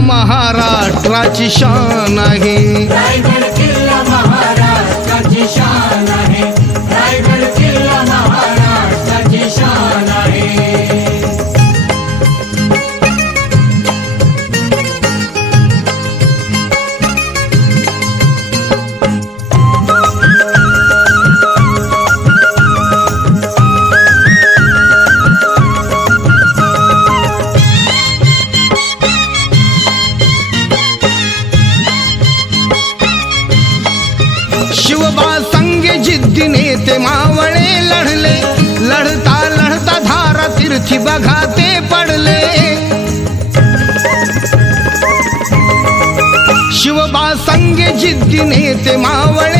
महाराष्ट्राची शान आहे. ते मावळे लढले लढता लढता धारा तीर्थी बघा ते पडले शिवबा संगे जिद्दीने ते मावळे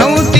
너무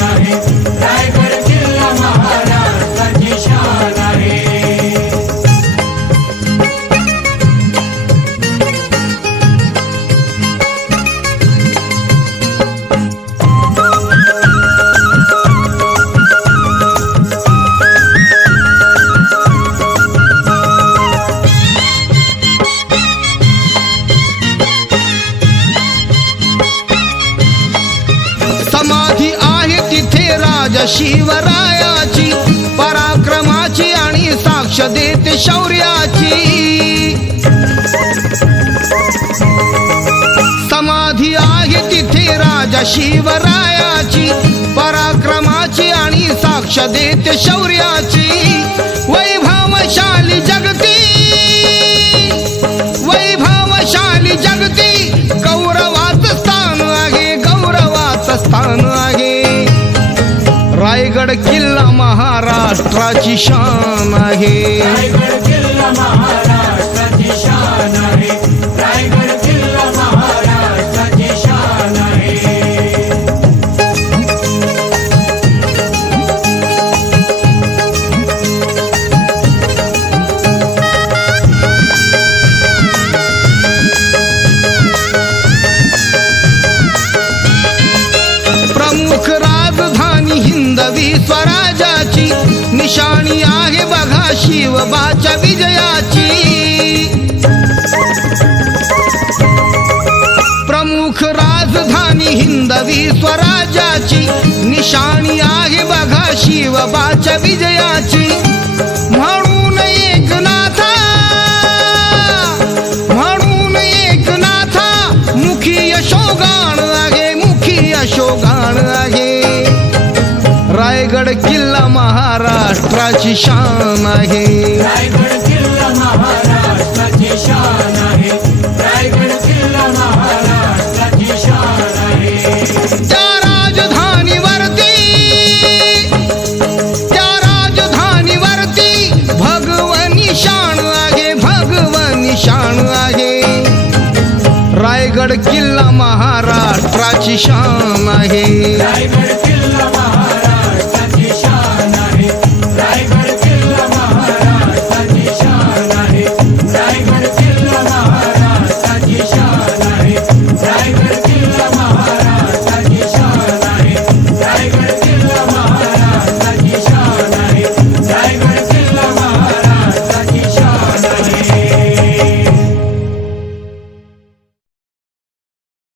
शिवरायाची पराक्रमाची आणि साक्ष देते शौर्याची. समाधी आहे तिथे राजा शिवरायाची पराक्रमाची आणि साक्ष देते शौर्याची. वैभवशाली जगती वैभवशाली जगती गौरवाच स्थान आहे गौरवाच स्थान. रायगड किल्ला महाराष्ट्राची शान आहे. ही स्वराजाची निशाणी आहे बघा शिवबाच्या विजयाची. प्रमुख राजधानी हिंदवी स्वराजाची निशाणी आहे बघा शिवबाच्या विजयाची. म्हणून महाराष्ट्राची शान आहे. रायगड किल्ला महाराष्ट्राची शान आहे. रायगड किल्ला महाराष्ट्राची शान आहे. त्या राजधानीवरती त्या राजधानीवरती भगवनी शान आहे भगवनी शान आहे. रायगड किल्ला महाराष्ट्राची शान आहे. रायगड किल्ला महाराष्ट्राची